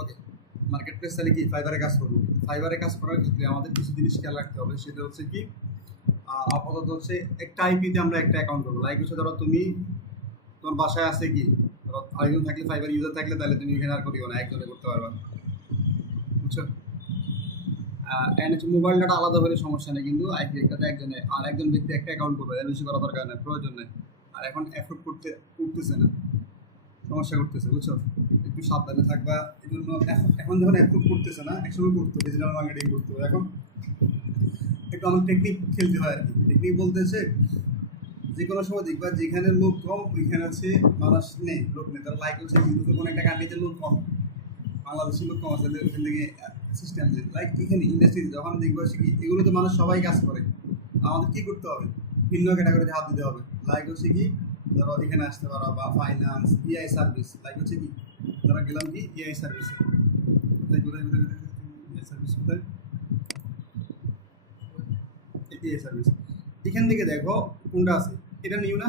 ওকে, market place তাহলে কি ফাইবারে কাজ করবো। ফাইবারে কাজ করার ক্ষেত্রে আমাদের কিছু জিনিস খেয়াল রাখতে হবে, সেটা হচ্ছে কি আপাতত হচ্ছে একটা আইপিতে আমরা একটা অ্যাকাউন্ট করবো। লাইক হচ্ছে ধরো তুমি তোমার বাসায় আছে কি ধরো আরেকজন থাকলে, ফাইবার ইউজার থাকলে তাহলে তুমি এখানে আর করিও না, একজনে করতে পারবা, বুঝছো। অ্যান্ড হচ্ছে মোবাইল ডাটা আলাদা হলে সমস্যা নেই, কিন্তু আইপি একটাতে একজনে আর একজন ব্যক্তি একটা অ্যাকাউন্ট করবে, এর বেশি করা দরকার নেই, প্রয়োজন নেই। আর এখন অ্যাফোর্ড করতেছে না, সমস্যা করতেছে, বুঝছো। একটু সাবধানে থাকবা। এই জন্য এখন যখন অ্যাপ্রুভ করতেছে না, একসময় করতো, ডিজিটাল মার্কেটিং করতো, এখন একটু আমার টেকনিক খেলতে হয় আর কি। টেকনিক বলতেছে যে কোনো সময় দেখবা যেখানে লোক কম ওইখানে হচ্ছে মানুষ নেই, লোক নেই। তার লাইক হচ্ছে ইউরোপে কোনো একটা কান্ট্রিতে লোক কম, বাংলাদেশি লোক কম আছে, ওইখান থেকে সিস্টেম যে লাইক এখানে ইন্ডাস্ট্রিতে যখন দেখবা সে কি এগুলোতে মানুষ সবাই কাজ করে, আমাদের কী করতে হবে, ভিন্ন ক্যাটাগরিতে হাত দিতে হবে। লাইক হচ্ছে কি ধরো এখানে আসতে পারো, বা ফাইন্যান্স, ইআই সার্ভিস। লাইক হচ্ছে কি ধরো গেলাম কি ইআই সার্ভিসে, কোথায় কোথায় কোথায় কোথায় ইআই সার্ভিস কোথায়, ইআই সার্ভিস। এখান থেকে দেখো কোনটা আছে, এটা নিউ না,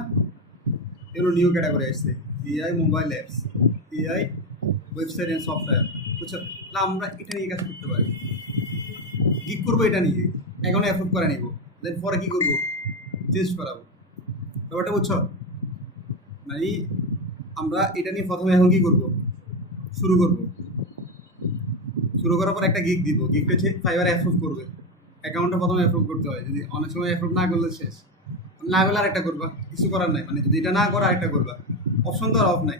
এগুলো নিউ ক্যাটাগরি আসছে, AI mobile apps, AI website and software, বুঝছো। না আমরা এটা নিয়ে কাজ করতে পারি, গিক করবো এটা নিয়ে, এখন অ্যাপ্রুভ করে নিব, দেন পরে কী করবো, চেঞ্জ করাবো, ব্যাপারটা বুঝছো। মানে আমরা এটা নিয়ে প্রথমে এখন কী করবো, শুরু করবো, শুরু করার পর একটা গিক দিব, গিকটা হচ্ছে ফাইবার অ্যাপ্রুভ করবে, অ্যাকাউন্টটা প্রথমে অ্যাপ্রুভ করতে হয়, যদি অনেক সময় অ্যাপ্রুভ না করলে শেষ, না করলে আরেকটা করবা, কিছু করার নাই, মানে যদি এটা না করো আরেকটা করবা, অপশন তো আর অফ নাই।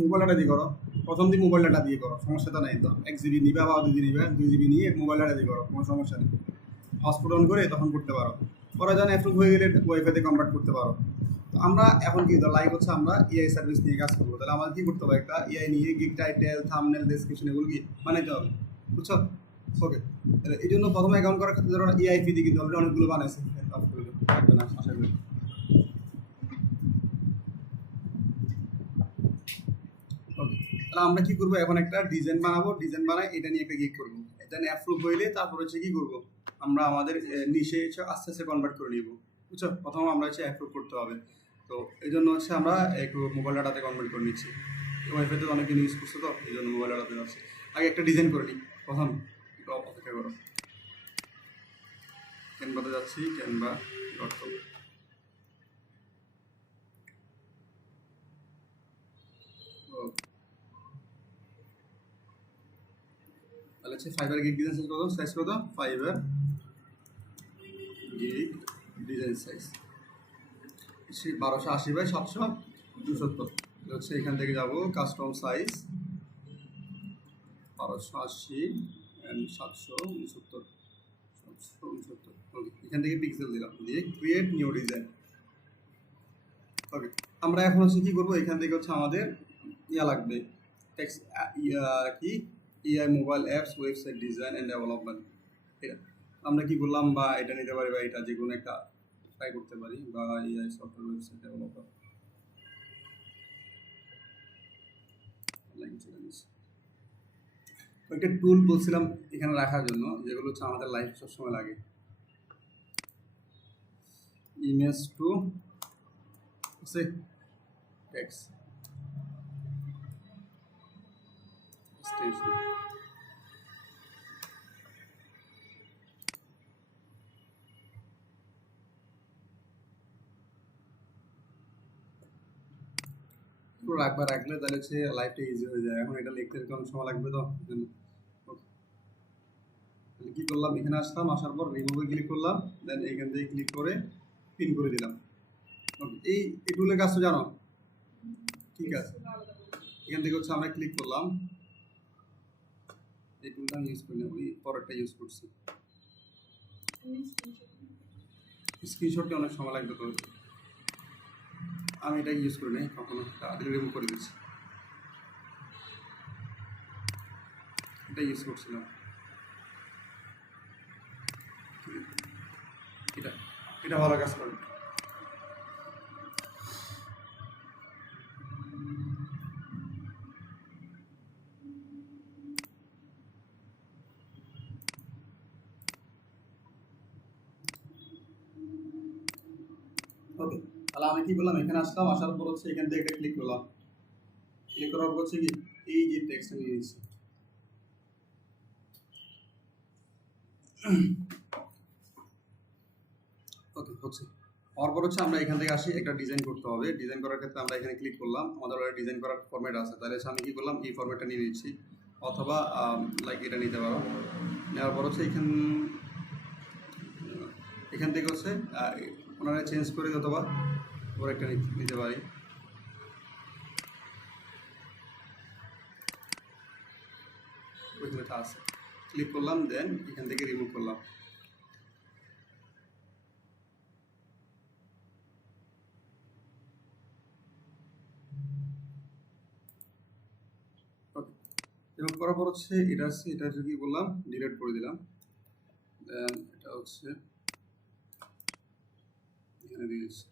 মোবাইল ডাটা দিয়ে করো, প্রথম দিন মোবাইল ডাটা দিয়ে করো, সমস্যা তো নাই তো, 1 জিবি নিবা বা 2 জিবি নিবা, 2 জিবি নিয়ে মোবাইল ডাটা দিয়ে করো, কোনো সমস্যা নেই। হটস্পট অন করে তখন করতে পারো, পরে যখন অ্যাপ্রুভ হয়ে গেলে ওয়াইফাইতে কনভার্ট করতে পারো। তো আমরা এখন কি লাইভ হচ্ছে আমরা ইআই সার্ভিস নিয়ে কাজ করবো, তাহলে আমাদের কী করতে হবে, একটা ইআই নিয়ে গিগ টাইটেল, থাম্বনেল, ডেসক্রিপশন এগুলো কি বানাইতে হবে, বুঝছো। ওকে, তাহলে এই জন্য প্রথমে অ্যাকাউন্ট করার ক্ষেত্রে ধরো ইআই ফিতে কিন্তু অলরেডি অনেকগুলো বানাইছে, থাকবে না আশা করি। ওকে, তাহলে আমরা কি করবো, এখন একটা ডিজাইন বানাবো, ডিজাইন বানাই এটা নিয়ে একটা গিগ করবো, দেন অ্যাপ্রুভ হইলে তারপর হচ্ছে কি করবো, আমরা আমাদের নিশে আস্তে আস্তে কনভার্ট করে নিব, বুঝছো। প্রথম আমরা হচ্ছে অ্যাপ্রুভ করতে হবে, তো এই জন্য হচ্ছে আমরা একটু মোবাইল ডাটাতে কনভার্ট করে নিচ্ছি, ওয়াইফাইতে অনেকদিন ইউজ করছে, তো এই জন্য মোবাইল ডাটাতে যাচ্ছে। আগে একটা ডিজাইন করে নিই প্রথম, একটু অপেক্ষা করো। ক্যানভাতে যাচ্ছি, canva.com। তাহলে হচ্ছে ফাইবার গিগ ডিজাইন সাইজ কত, fibre gig design size 1280x772 হচ্ছে। এখান থেকে যাব কাস্টম সাইজ 1280 অ্যান্ড 769, ওকে। এখান থেকে পিক্সেল দিলাম, দিয়ে ক্রিয়েট নিউ ডিজাইন। ওকে, আমরা এখন হচ্ছে কী করবো, এখান থেকে হচ্ছে আমাদের ইয়া লাগবে, টেক্সট কি ইআই mobile apps website design and development. এটা আমরা কি করলাম, বা এটা নিতে পারি, বা এটা যে কোনো একটা ট্রাই করতে পারি, বা ইআই সফটওয়্যার ওয়েবসাইট ডেভেলপার। একটা টুল বলছিলাম এখানে রাখার জন্য, যেগুলো হচ্ছে আমাদের লাইফ সবসময় লাগে, ইমেজ টু টেক্সট এক্সটেনশন। রাখলে তাহলে হচ্ছে লাইফটা ইজি হয়ে যায়। এখন এটা লিখতে অনেক সময় লাগবে, তো কি করলাম, এখানে আসলাম, আসার পর রিমুভে ক্লিক করলাম, দেন এখান থেকে ক্লিক করে পিন করে দিলাম। ওকে, এই টুলের কাজ তো জানো, ঠিক আছে। এখান থেকে হচ্ছে আমরা ক্লিক করলাম, এই টুলটা আমি ইউজ করি না, ওই পরেরটা ইউজ করছি। স্ক্রিনশটটা অনেক সময় লাগবে, তো আমি এটা ইউজ করি নাই কখনো, তাড়াতাড়ি রিমুভ করে দিচ্ছি। এটা ইউজ করছিলাম, এটা ভালো কাজ করে। ওকে, তাহলে আমি কি করলাম, এখানে আসলাম, আসার পর হচ্ছে এখান থেকে এটা ক্লিক করলাম, ক্লিক করার পর হচ্ছে কি এই যে টেক্সটটা নিয়ে নিচ্ছি। ওকে হচ্ছে হওয়ার পর হচ্ছে আমরা এখান থেকে আসি, একটা ডিজাইন করতে হবে। ডিজাইন করার ক্ষেত্রে আমরা এখানে ক্লিক করলাম, আমাদের অলরেডি ডিজাইন করার ফরম্যাট আছে, তাহলে হচ্ছে আমি কী করলাম এই ফরম্যাটটা নিয়ে নিচ্ছি, অথবা লাইক এটা নিতে পারো। নেওয়ার পর হচ্ছে এখান থেকে হচ্ছে ওনারা চেঞ্জ করে অথবা ওর একটা নিতে পারি। ওইখানে আছে, ক্লিক করলাম, দেন এখান থেকে রিমুভ করলাম। ওকে, রিমুভ করার পর হচ্ছে এটা কি বললাম, ডিলিট করে দিলাম। দেন এটা হচ্ছে এখানে দিয়ে দিচ্ছি।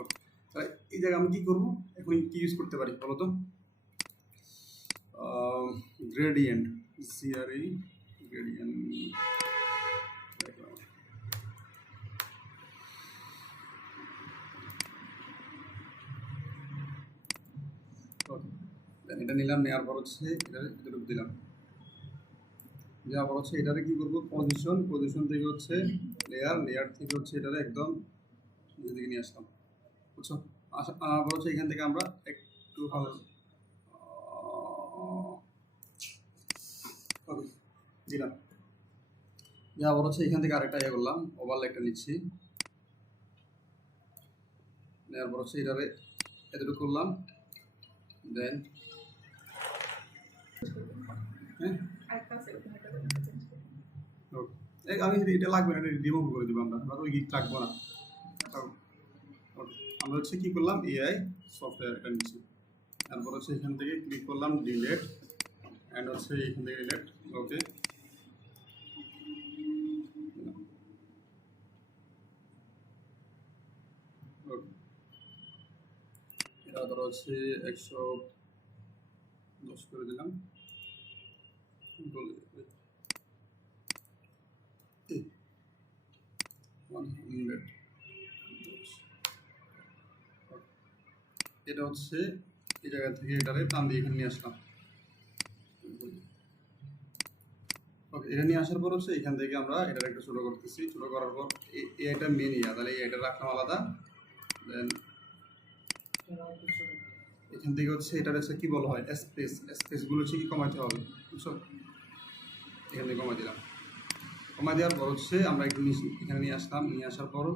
ওকে, তাহলে এই জায়গায় আমি কী করবো, এখন কি ইউজ করতে পারি বলো তো? Gradient, CRE gradient. এটা নিলাম, নেওয়ার পর হচ্ছে এটা এতটুকু দিলাম, দেওয়ার পর হচ্ছে এটারে কী করবো, পজিশন থেকে হচ্ছে লেয়ার থেকে হচ্ছে এটারে একদম নিজের দিকে নিয়ে আসলাম, বুঝছো? আনার পর হচ্ছে এখান থেকে আমরা একটু দিলাম, দেওয়ার পর হচ্ছে এখান থেকে আরেকটা ইয়ে করলাম, ওভারলে একটা নিচ্ছি, নেওয়ার পর হচ্ছে এটারে এতটুকু করলাম। দেন আমি এটা লাগবে না, রিমুভ করে দেবো, আমরা ওই গিক রাখবো না। আমরা হচ্ছে কী করলাম, AI সফটওয়্যার এটা নিচ্ছি, তারপর হচ্ছে এখান থেকে ক্লিক করলাম ডিলেট, অ্যান্ড হচ্ছে এখান থেকে ডিলেট। ওকে, এটা ধরো হচ্ছে 110 করে দিলাম, এটা হচ্ছে এই জায়গা থেকে এটারে টান দিয়ে এখানে নিয়ে আসলাম। ওকে, এটা নিয়ে আসার পর হচ্ছে এখান থেকে আমরা এটার একটা ছোটো করতেছি, ছোটো করার পর এটা মেন তাহলে এটা রাখলাম আলাদা। দেন এখান থেকে হচ্ছে এটার হচ্ছে কী বলা হয়, স্পেসগুলো হচ্ছে কি কমাইতে হবে, বুঝছো? এখান থেকে কমাই দিলাম, কমাই দেওয়ার পর হচ্ছে আমরা একটু এখানে নিয়ে আসলাম, নিয়ে আসার পর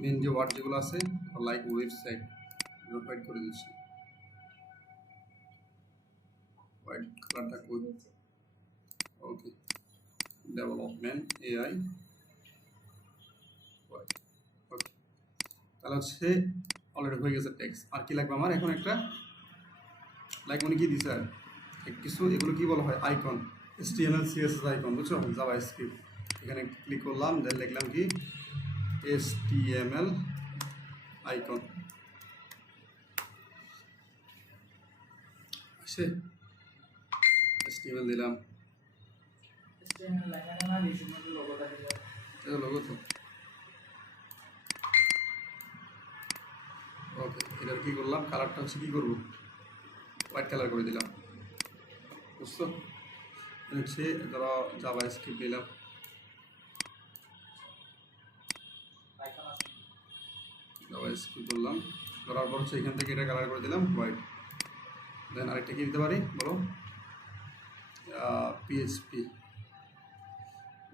মেন যে ওয়ার্ড যেগুলো আছে লাইক ওয়েবসাইট হোয়াইট করে দিচ্ছি, হোয়াইট কালারটা করে। ওকে, ডেভেলপমেন্ট AI হোয়াইট। ওকে, তাহলে হচ্ছে অলরেডি হয়ে গেছে টেক্সট। আর কি লাগবে আমার এখন, একটা লাইক উনি কি দিছে আর কিছু, এগুলো কি বলা হয়, আইকন, HTML CSS আইকন, বুঝছো? জাভাস্ক্রিপ্ট, এখানে ক্লিক করলাম, দেন লিখলাম কি HTML আইকন, আসে HTML দিলাম, লোগো তো। ওকে, এটার কি করলাম, কালারটা হচ্ছে কি করবো, হোয়াইট কালার করে দিলাম, বুঝছো? হচ্ছে ধরো জাভাস্ক্রিপ্ট দিলাম, জাভাস্ক্রিপ্ট করলাম, করার পর হচ্ছে এখান থেকে এটা কালার করে দিলাম হোয়াইট। দেন আরেকটা কি দিতে পারি বলো, PHP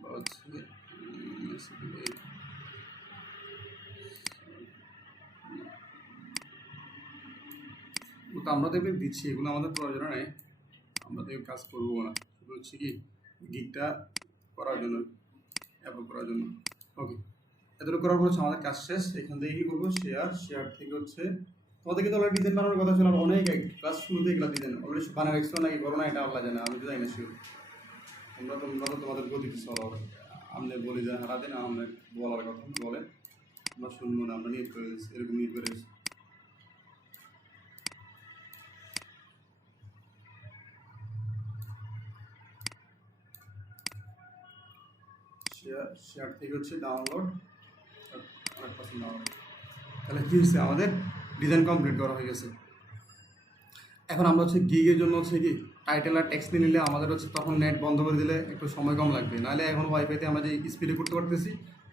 হচ্ছে আমরা তো এগুলো দিচ্ছি, এগুলো আমাদের প্রয়োজন নেই, আমরা তো কাজ করবো না, শুধু হচ্ছে কি গিকটা করার জন্য, অ্যাপ্রুভ করার জন্য। ওকে, এতটুকু করার পর হচ্ছে আমাদের কাজ শেষ। এখান থেকে কী করবো, শেয়ার থেকে হচ্ছে তোমাদের কিন্তু অলরেডি ডিজাইন বানানোর কথা ছিল, অনেক ক্লাস শুরুতে এগুলো ডিজাইন অলরেডি বানার এক্সট্রা নাকি করো না, এটা আল্লাহ জানে, আমি তো জানি না শিওর। তোমরা তো তোমাদের গতিতে চলো, আমরা বলি যে হারা দিন আমরা বলার কথা বলে, আমরা শুনবো না, আমরা নিয়ে করে দিচ্ছি, এরকম নিয়ে করে দিচ্ছি। শেয়ার থেকে হচ্ছে ডাউনলোড, 100% ডাউনলোড। তাহলে কী হচ্ছে, আমাদের ডিজাইন কমপ্লিট করা হয়ে গেছে। এখন আমরা হচ্ছে গিগের জন্য হচ্ছে কি টাইটেল আর টেক্সট নিয়ে নিলে আমাদের হচ্ছে তখন নেট বন্ধ করে দিলে একটু সময় কম লাগবে, নাহলে এখন ওয়াইফাইতে আমরা যে স্পিডে করতে পারতেছি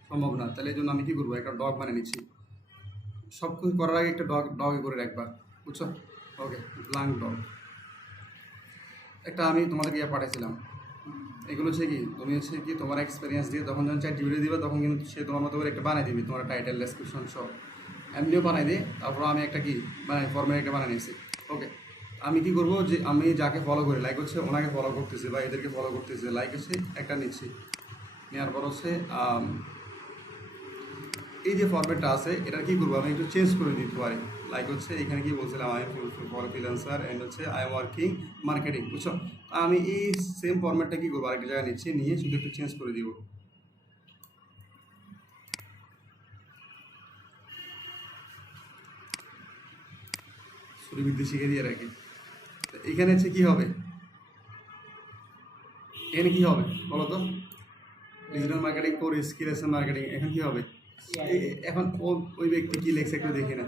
সম্ভব না। তাহলে এই জন্য আমি কী করবো, একটা ডগ বানিয়ে নিচ্ছি। সব কিছু করার আগে একটা ডগে করে রাখবা, বুঝছো? ওকে, ব্লাঙ্ক ডগ একটা আমি তোমাদেরকে ইয়ে পাঠিয়েছিলাম। এগুলো হচ্ছে কি তুমি হচ্ছে কি তোমার এক্সপিরিয়েন্স দিয়ে তখন যখন চ্যাট জিপিটি দিবে তখন কিন্তু সে তোমার মতো করে একটা বানিয়ে দিবি, তোমার টাইটেল ডেসক্রিপশন সব এমনিও বানাই দিই। তারপর আমি একটা কি ফর্মেট একটা বানিয়ে নিয়েছি। ওকে, আমি কি করবো যে আমি যাকে ফলো করি লাইক হচ্ছে ওনাকে ফলো করতেছি বা এদেরকে ফলো করতেছি, লাইক হচ্ছে একটা নিচ্ছি। নেওয়ার পর হচ্ছে এই যে ফরম্যাটটা আছে এটা কি করবো আমি একটু চেঞ্জ করে দিতে পারি। লাইক হচ্ছে এখানে কি বলছিলাম, I am for freelancer and হচ্ছে আই এম ওয়ার্কিং মার্কেটিং, বুঝছো? আমি এই সেম ফরম্যাটটা কি করবো আরেকটা জায়গায় নিচ্ছি, নিয়ে শুধু একটু চেঞ্জ করে দিব। শুরুবিদ্যে শিখে দিয়ে রাখি। এখানে হচ্ছে কি হবে, এখানে কি হবে বলো তো? Digital marketing core skill S marketing. এখন কি হবে, এখন ওই ব্যক্তি কি লেখছে একটু দেখি না,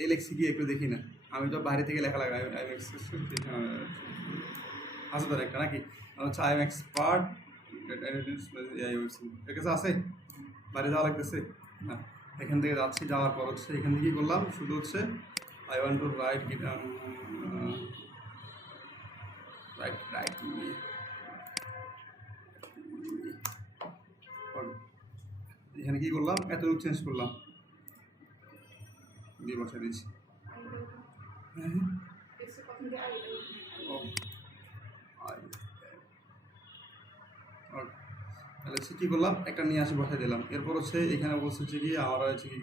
এই লেখছে কি একটু দেখি না। আমি তো বাইরে থেকে লেখা লাগাই আসবে একটা নাকি হচ্ছে আই এম এক্সপার্ট ঠিক আছে, আছে বাইরে যাওয়া লাগতেছে না। এখান থেকে যাচ্ছি, যাওয়ার পর হচ্ছে এখান থেকে কী করলাম, শুধু হচ্ছে I want to right right right এখানে কী করলাম, এত চেঞ্জ করলাম, দিয়ে বসা দিচ্ছি। তাহলে হচ্ছে কী করলাম, একটা নিয়ে আসি বসাই দিলাম। এরপর হচ্ছে এখানে বলছে হচ্ছে কি আমার হচ্ছে কি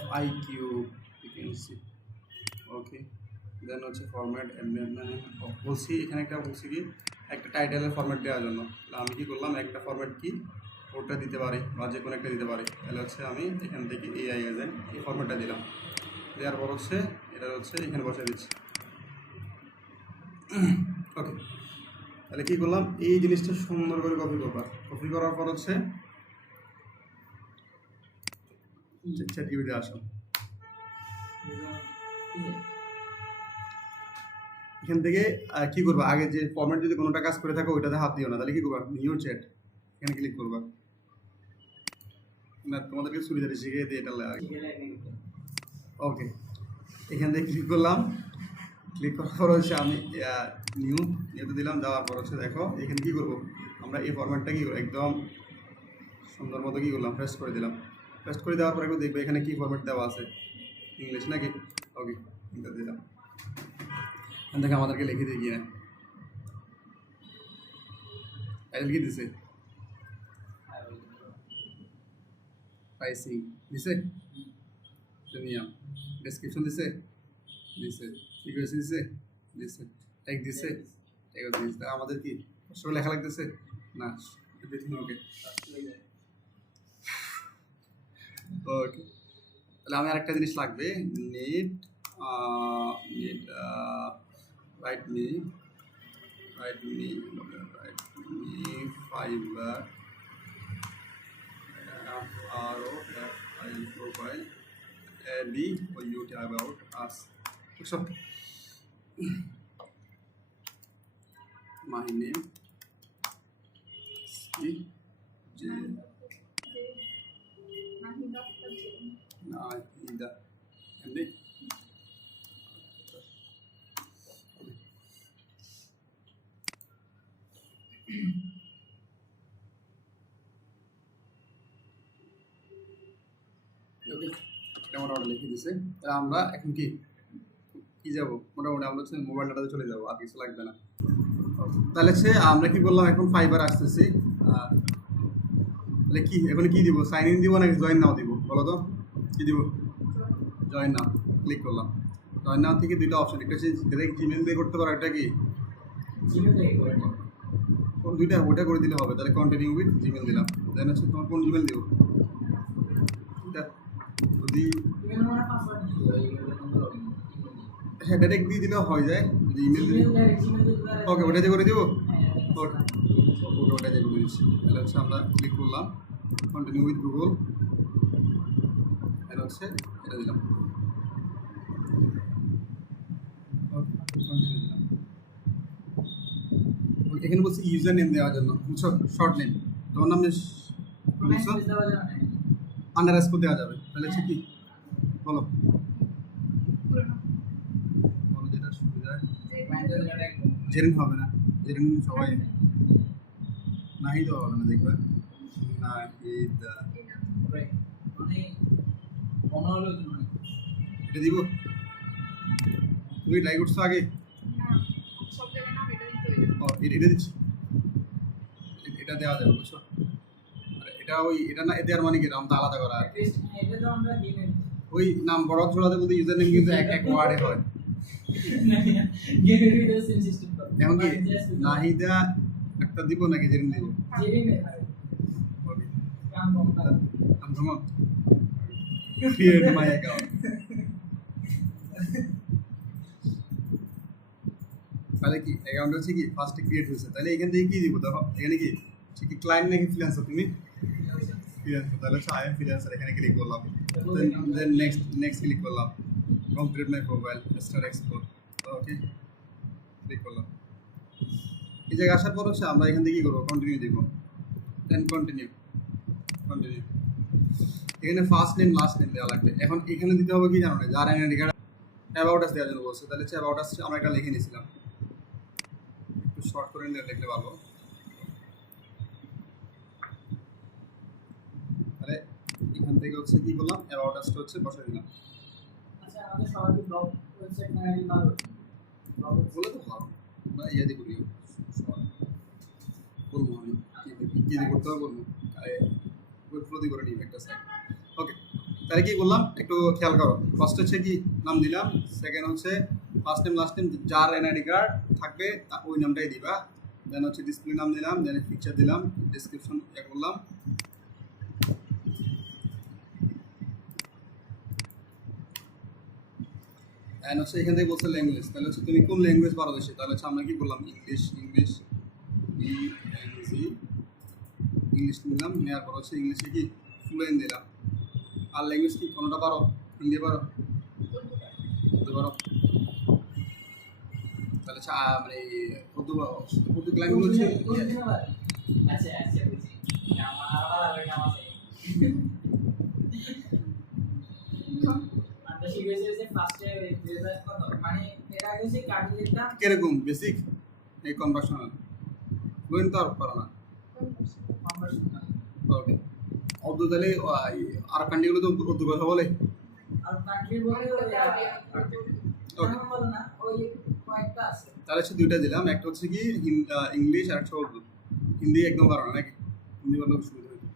FIQ ভ্যাকেন্সি। ওকে, দেন হচ্ছে ফরম্যাট বলছি এখানে একটা বলছি কি একটা টাইটেলের ফরম্যাট দেওয়ার জন্য। আমি কি করলাম, একটা ফরম্যাট কি ওটা দিতে পারি বা যে কোনো একটা দিতে পারি। তাহলে হচ্ছে আমি এখান থেকে AI এজেন্ট এই ফরম্যাটটা দিলাম, দেওয়ার পর হচ্ছে এটা হচ্ছে এখানে বসে দিচ্ছি। ওকে, তাহলে কী করলাম, এই জিনিসটা সুন্দর করে কপি করবা। কপি করার পর হচ্ছে চ্যাট জিপিটি আসো, এখান থেকে কী করবা, আগে যে ফরম্যাট যদি কোনোটা কাজ করে থাকো ওইটাতে হাত দিও না। তাহলে কী করবা, নিউ চ্যাট এখানে ক্লিক করবা। না তোমাদেরকে সুবিধাটা শিখিয়ে দিয়ে এটা লাগে। ওকে, এখান থেকে ক্লিক করলাম, ক্লিক করার পর হচ্ছে আমি নিউতে দিলাম। দেওয়ার পর হচ্ছে দেখো এখানে কী করবো, আমরা এই ফরম্যাটটা কী একদম সুন্দর মতো কী করলাম, পেস্ট করে দিলাম। পেস্ট করে দেওয়ার পর একটু দেখবে এখানে কী ফরম্যাট দেওয়া আছে, ইংলিশ নাকি। ওকে, এটা দিলাম, এখান থেকে আমাদেরকে লিখে দিয়ে গিয়ে টাইটেল কি দিছে, প্রাইসিং দিছে, প্রিমিয়াম, ডেসক্রিপশন দিছে দিছে, ফ্রিকোয়েন্সি দিছে দিছে, ট্যাগ দিছে ট্যাগ দিছে। আমাদের কি সব লেখা লাগতেছে না, এভরিথিং ওকে। ওকে, তাহলে আমি আরেকটা জিনিস লাগবে, need write me fibre profile be or you about us. So my name is J Nahida and মোটামুটি লিখে দিছে। তাহলে আমরা এখন কি যাবো, মোটামুটি আমরা হচ্ছে মোবাইল ডাটাতে চলে যাবো, আর কিছু লাগবে না। তাহলে হচ্ছে আমরা কি বললাম, এখন ফাইবার আসতেছি। তাহলে কি এখন কি দিব, সাইন ইন দিব নাকি জয়েন নাও দিব বলো তো, কি দিব? জয়েন নাও ক্লিক করলাম। জয়েন নাও থেকে দুইটা অপশন, একটা হচ্ছে ডাইরেক্ট জিমেল দিয়ে করতে পারো, একটা কি দুইটা ওটা করে দিলে হবে। তাহলে কন্টিনিউ উইথ জিমেল দিলাম। দেন হচ্ছে তোমার কোন জিমেল দিব, যদি হ্যাঁ ডাইরেক্ট দিয়ে দিলেও হয়ে যায়, যদি ইমেল দিই। ওকে, ওটাতে করে দিব। ওকে, ওটাতে করে দিচ্ছি। তাহলে হচ্ছে আমরা ক্লিক করলাম কন্টিনিউ উইথ গুগল। হচ্ছে এটা দিলাম। এখানে বলছি ইউজার নেম দেওয়ার জন্য, বুঝছো, শর্ট নেম। তোমার নাম বুঝছো, আন্ডারস্কোর দেওয়া যাবে। তাহলে হচ্ছে কি বলো, বলো যেটা সুবিধা। জেরিন হবে না, জেরিন সবাই নাহিদ হবে না, দেখবে নাহিদ এটা দিব। তুমি ট্রাই করছো আগে? ও এটা দিচ্ছি, এটা দেওয়া যাবে, বুঝছো। এটা ওই এটা না, এতে আর মানে কি নামটা আলাদা করা, ওই নাম বড় জোড়াতে বলতে ইউজার নেম কিন্তু এক ওয়ার্ডে হয়। এখন কি নাহিদা একটা দিব নাকি জেরিন দিব? Create my account. তাহলে কি অ্যাকাউন্ট হচ্ছে কি ফার্স্টে ক্রিয়েট হয়েছে, তাহলে এখান থেকে কি দিব দেখো, এখানে কি কি ক্লায়েন্ট নাকি ফ্রিল্যান্সার? তুমি ফ্রিল্যান্সার, তাহলে হচ্ছে আই এম ফ্রিল্যান্সার, এখানে ক্লিক করলাম। দেন নেক্সট ক্লিক করলাম, complete my profile, start explore, okay click করলাম। এই জায়গায় আসার পর হচ্ছে আমরা এখান থেকে কি করবো, কন্টিনিউ দিব। Then continue. এখানে ফার্স্ট নেম লাস্ট নেম দেওয়া লাগবে। এখন এখানে দিতে হবে কি জানো না, যার আইডেন্টি কার্ড অ্যাবাউট আস দেওয়ার জন্য বলছে, তাহলে হচ্ছে অ্যাবাউট আস আমরা একটা লিখে নিয়েছিলাম, একটু শর্ট করে লিখলে ভালো। তাহলে এখান থেকে হচ্ছে কি করলাম, অ্যাবাউট আসটা হচ্ছে বসে দিলাম। আচ্ছা আমাদের সবাইকে ব্লগ ওয়েবসাইট না আইডি ভালো বলে তো ভালো বা ইয়ে দিয়ে করি বলবো, আমি কি দিয়ে করতে হবে বলবো, ওয়েব ফ্লো দিয়ে করে নিই একটা সাইট। ওকে, তাহলে কি করলাম একটু খেয়াল করো। ফার্স্ট হচ্ছে কি নাম দিলাম, সেকেন্ড হচ্ছে ফার্স্ট নেম লাস্ট নেম, যার এনআইডি কার্ড থাকবে ওই নামটাই দিবা। দেন হচ্ছে ডিসপ্লে নাম দিলাম, দেন পিকচার দিলাম, ডেসক্রিপশন ইয়ে করলাম। অ্যান্ড হচ্ছে এখান থেকে বলছে ল্যাঙ্গুয়েজ, তাহলে হচ্ছে তুমি কোন ল্যাঙ্গুয়েজ পারদর্শী, তাহলে হচ্ছে আমরা কি করলাম ইংলিশ ইংলিশ নিলাম, নেওয়ার পর হচ্ছে ইংলিশে কি ফ্লুয়েন্ট দিলাম। আর ল্যাঙ্গুয়েজ কি কোনোটা পারো? হিন্দি পারো, উর্দু পারো, তাহলে মানে উর্দু ল্যাঙ্গুয়েজ হচ্ছে আচ্ছা আচ্ছা বুঝি আমার আলাদা করে নাম আছে আমরা শিখেছি যে ফার্স্টে রেজাল্ট কত মানে এর আগে যে কাটি দিতাম কিরকম বেসিক এই কনভার্সনাল ফ্লুয়েন্ট তো আর পারো না। ওকে, উর্দু তাহলে আর কান্ট্রিগুলো তো উর্দু কথা বলে, আর কান্ট্রি বলে ওকে বলে না ওই কয়েকটা আছে, তাহলে হচ্ছে দুইটা দিলাম, একটা হচ্ছে কি ইংলিশ আর একটা উর্দু। হিন্দি একদম পারো না নাকি? হিন্দি বললে সুবিধা হতো।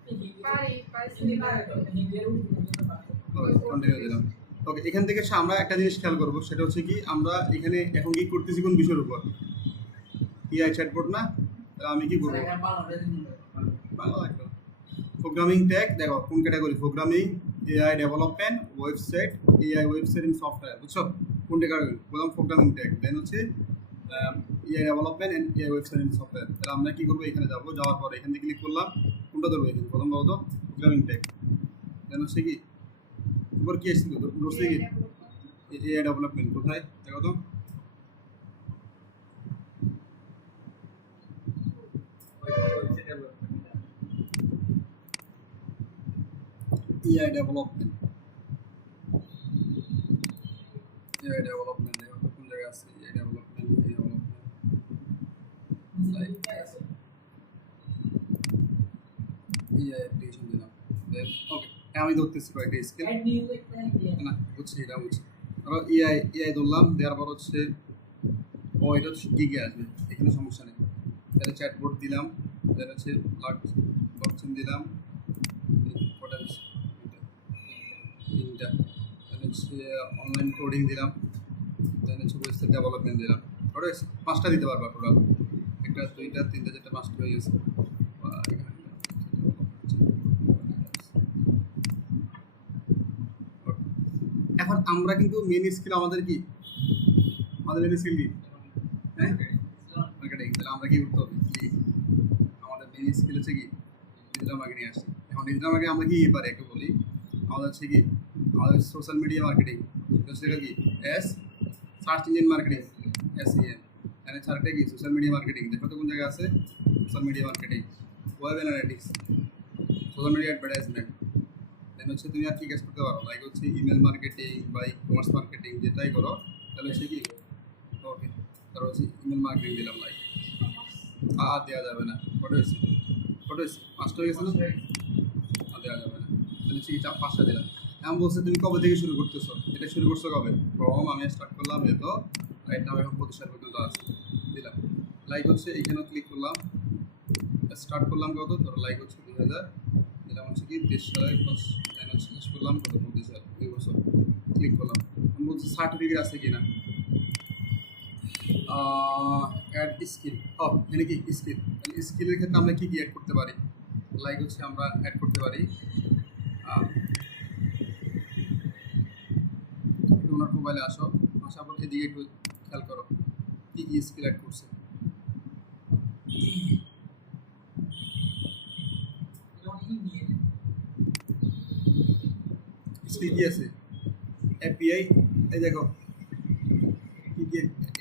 কন্টিনিউ দিলাম। ওকে, এখান থেকে আমরা একটা জিনিস খেয়াল করবো, সেটা হচ্ছে কি আমরা এখানে এখন কি করতেছি কোন বিষয়ের উপর, এআই চ্যাটবট না? তাহলে আমি কি করবো, বাংলা লাগবে। প্রোগ্রামিং ট্যাগ দেখো কোন category, programming, AI development, website, AI website in software, বুঝছো কোন ক্যাটাগরি? প্রথম প্রোগ্রামিং ট্যাগ, দেন হচ্ছে AI development and AI website in software. তাহলে আমরা কি করবো, এখানে যাবো, যাওয়ার পর এখান থেকে ক্লিক করলাম, কোনটা ধরবো এখানে প্রথম বলতো প্রোগ্রামিং ট্যাগ, দেন হচ্ছে কি এবার কি আসছিল ধরছে কি এআই ডেভেলপমেন্ট, কোথায় দেখো তো, এআই ডেভেলপমেন্ট, এআই ডেভেলপমেন্ট দেখো তো কোন জায়গায় আছে এআই ডেভেলপমেন্ট, এআই অ্যাপ্লিকেশন দিলাম। দেন ওকে, আমি ধরতেছি কয়েকটা স্কেল না, বুঝছি এটা বুঝছি। ধরো এআই ধরলাম, দেওয়ার পর হচ্ছে ও এটা হচ্ছে গিগে আসবে, এখানে সমস্যা নেই। তাহলে চ্যাটবোর্ড দিলাম, দেন হচ্ছে ব্লকচেন দিলাম, কটা তিনটা, দেন হচ্ছে অনলাইন কোডিং দিলাম, দেন হচ্ছে ওয়েবসাইট ডেভেলপমেন্ট দিলাম। ওটা 5টা দিতে পারবা টোটাল, একটা দুইটা তিনটা চারটা 5টা হয়ে গেছে। এখন আমরা কিন্তু মেন স্কিল আমাদের কি, আমাদের মেন স্কিল কি, হ্যাঁ মার্কেটিং। তাহলে আমরা কি করতে হবে, কি আমাদের মেন স্কিল হচ্ছে কি ডিজিটাল মার্কেটিং আসছে। এখন ডিজিটাল মার্কেটিং আমরা কি পারি একটু বলি, আমাদের হচ্ছে কি আমাদের সোশ্যাল মিডিয়া মার্কেটিং সেটা কি S search engine marketing SEM, এখানে চারটা কি সোশ্যাল মিডিয়া মার্কেটিং, দেখো তো কোন জায়গায় আছে social media marketing, web analytics, social media advertisement. Then হচ্ছে তুমি আর কি কাজ করতে পারো, লাইক হচ্ছে ইমেল মার্কেটিং বা কমার্স মার্কেটিং, যেটাই করো তাহলে হচ্ছে কি ওকে। তারপর হচ্ছে ইমেল মার্কেটিং দিলাম, লাইক আর দেওয়া যাবে না, ফটো এসে পাঁচটা হয়ে গেছে না, আর দেওয়া যাবে না, তাহলে হচ্ছে কি পাঁচটা দিলাম। এখন বলছে তুমি কবে থেকে শুরু করতেছো, এটা শুরু করছো কবে, ফ্রম আমি স্টার্ট করলাম এ তো রাইট নাম এখন 25 সাল পর্যন্ত আছে, দিলাম। লাইক হচ্ছে এখানেও ক্লিক করলাম, স্টার্ট করলাম কত, ধরো লাইক হচ্ছে 2000, দিলাম হচ্ছে কি 23 সালে শেষ করলাম কত 25 সাল, 2 বছর, ক্লিক করলাম। আমি বলছি সার্টিফিকেট আছে কিনা, অ্যাড স্কিল, এখানে কি স্কিল, তাহলে স্কিলের ক্ষেত্রে আমরা কি কি অ্যাড করতে পারি, লাইক হচ্ছে আমরা অ্যাড করতে পারি ওনার মোবাইলে আসো, আসার পর এদিকে একটু খেয়াল করো কি কি স্কিল অ্যাড করছে। স্কিল কি আছে, এপিআই, এই দেখো কি কি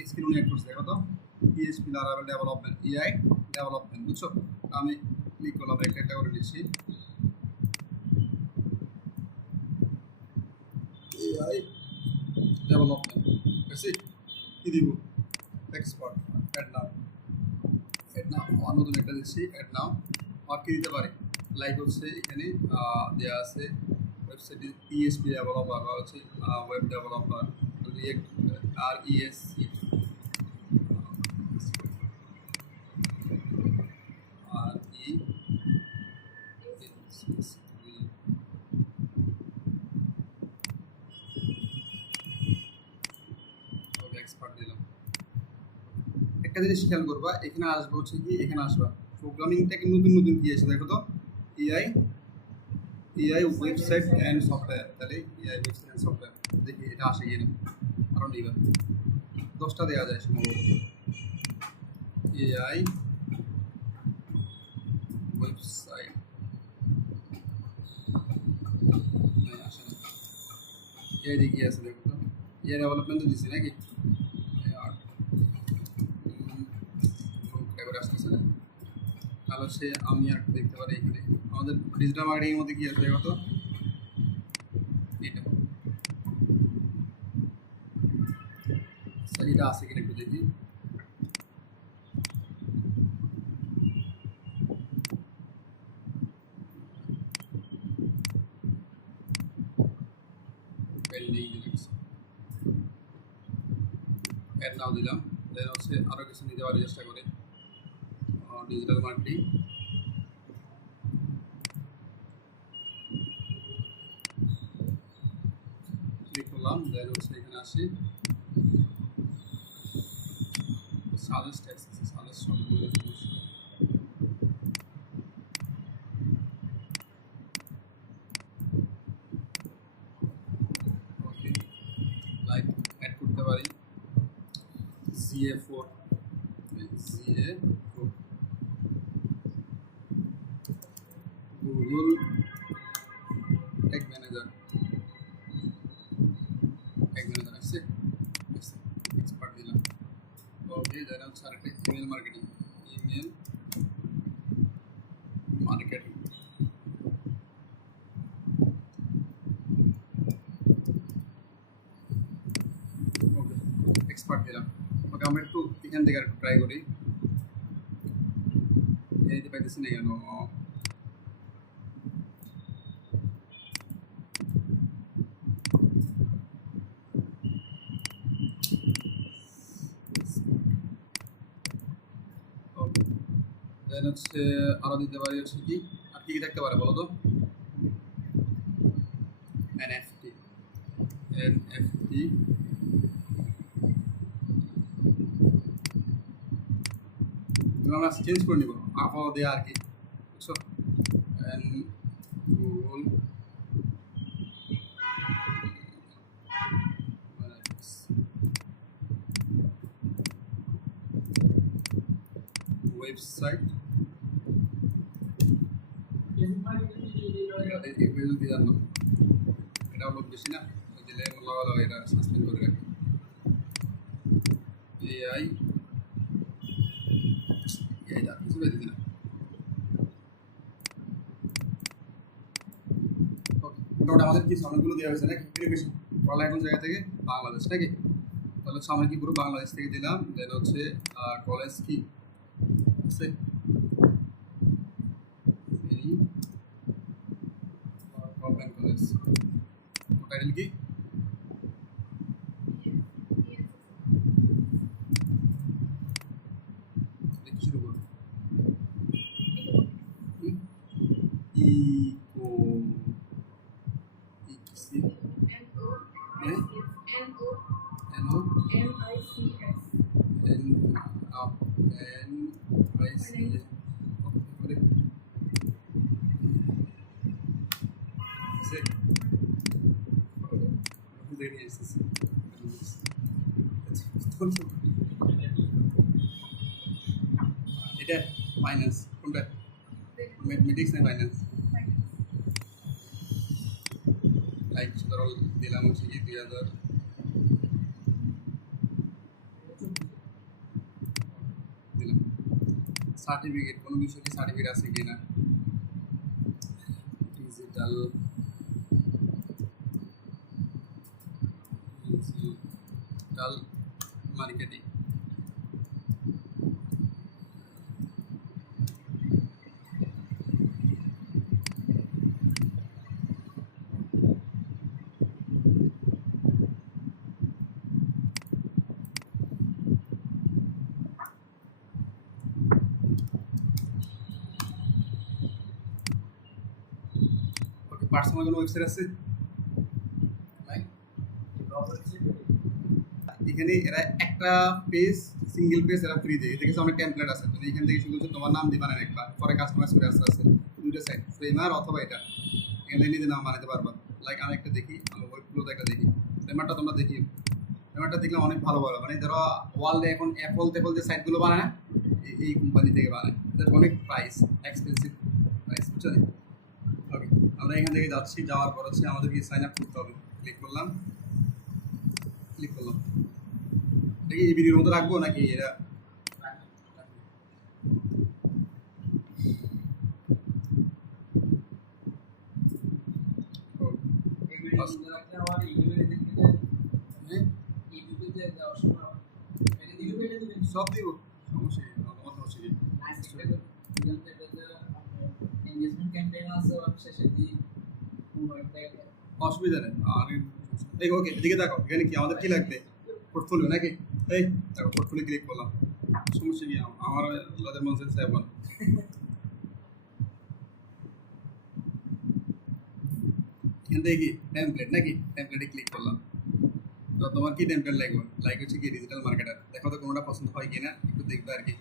স্কিল উনি অ্যাড করছে, দেখো তো PHP Laravel development, AI development, বুঝছো। আমি ক্লিক করলাম, একটা একটা করে নিচ্ছি, AI ডেভেলপমেন্ট, বেশি কি দিব, এক্সপার্ট, অ্যাড নাও আমার নতুন একটা দিচ্ছি, অ্যাড নাও। আর কি দিতে পারি, লাইক হচ্ছে এখানে দেওয়া আছে ওয়েবসাইটে PHP ডেভেলপার বা হচ্ছে web developer, react RESC, expert দিলাম। একটা জিনিস খেয়াল করবা, এখানে আসবে হচ্ছে কি, এখানে আসবা প্রোগ্রামিং থেকে নতুন নতুন কি আছে দেখো তো, AI ওয়েবসাইট অ্যান্ড সফটওয়্যার, তাহলে AI ওয়েবসাইট অ্যান্ড সফটওয়্যার দেখি এটা আসে কিনা, আরও নিবা 10টা দেওয়া যায় সম্ভবত, AI ওয়েবসাইট আসে না, AI দিয়ে কি আছে দেখো তো, AI ডেভেলপমেন্ট তো দিচ্ছি নাকি, এবার আসতেছে না, তাহলে সে আমি আর দেখতে পারি এখানে আমাদের ডিজিটাল মার্কেটিংয়ের মধ্যে কি আছে দেখো তো, এটা এটা আছে কিনা একটু দেখি, অ্যাড নাও দিলাম। দেন হচ্ছে আরও কিছু নিতে পারি, চেষ্টা করি ডিজিটাল মার্কেটিং, ক্লিক করলাম। দেন হচ্ছে এখানে আসি, সাজেস্ট আসছে, সাজেস্ট সবগুলো জিনিস ওকে, লাইক অ্যাড করতে পারি GA4, গুগল ট্যাগ ম্যানেজার আসছে, এক্সপার্ট দিলাম ওকে। দেন হচ্ছে আরেকটা ইমেল মার্কেটিং ওকে, এক্সপার্ট দিলাম ওকে। আমরা একটু এখান থেকে একটু ট্রাই করি, দিতে পাইতেছি না কেন, দেন হচ্ছে আরও দিতে পারি হচ্ছে কি, আর কি কি থাকতে পারে বলো তো, NFT আমরা চেঞ্জ করে নিব আপাতত দেওয়া আর কি, বুঝছো। গুগল ওয়েবসাইট এটা হলো বেশি না, দিলে লাগা এটা সাসপেন্ড করে রাখি। এআই যা কিছু বেঁধেছি না। মোটামুটি আমাদের কি সামনেগুলো দেওয়া হয়েছে নাকি এডুকেশন পড়ালা এখন জায়গা থেকে বাংলাদেশ নাকি, তাহলে সামনে কি পুরো বাংলাদেশ থেকে দিলাম। দেন হচ্ছে কলেজ কি আছে গভর্নমেন্ট কলেজ, টাইটেল কি শুরু করো ইকো ইকসি এনও এন আপ এন আই সি ওকে সে দেরি এসেছে এটা ফাইন্যান্স কোনটা ম্যাথমেটিক্স না ফাইন্যান্স লাইক ধরো দিলাম হচ্ছে কি 2000 দিলাম। সার্টিফিকেট কোনো বিষয় কি সার্টিফিকেট আছে কি না, ডিজিটাল মার্কেটিং ওকে। পার্সোনাল কোনো ওয়েবসাইট আছে নাই, এখানে এরা একটা পেজ সিঙ্গেল পেজ এরা ফ্রি দেয়, এতে কিছু অনেক টেমপ্লেট আছে, তুমি এখান থেকে শুধু তোমার নাম দিবা না একবার পরে কাস্টমাইজ করে আসতে আসতে দুইটা সাইট ফ্রেমার অথবা এটা এখান থেকে নিজে নাম বানাতে পারবা। লাইক আমি একটা দেখি, আমি ওয়েবগুলোতে একটা দেখি, ফ্রেমারটা তোমরা দেখি, ফ্রেমারটা দেখলে অনেক ভালো ভালো মানে ধরো ওয়ার্ল্ডে এখন অ্যাপল যে সাইটগুলো বানায় না এই কোম্পানি থেকে বানায়, এদের অনেক প্রাইস এক্সপেন্সিভ প্রাইস, বুঝছো? ওকে, আমরা এখান থেকে যাচ্ছি, যাওয়ার পর হচ্ছে আমাদেরকে সাইন আপ করতে হবে। ক্লিক করলাম দেখি এই ভিডিওর মধ্যে রাখবো নাকি এটা সব দিব, সমস্যা নেই, আমার সমস্যা নেই। অসুবিধা নেই আমি এই ওকে এদিকে দেখো, এখানে কি আমাদের কি লাগবে পোর্টফোলিও নাকি, এই দেখো পোর্টফোলিও ক্লিক করলাম, সমস্যা কি আমার লাদের মনসেন সেভেন এখান থেকে কি টেমপ্লেট নাকি, টেমপ্লেটে ক্লিক করলাম। তো তোমার কি টেমপ্লেট লাগবে, লাইক হচ্ছে কি ডিজিটাল মার্কেটার, দেখো তো কোনোটা পছন্দ হয় কিনা একটু দেখবে আর কি।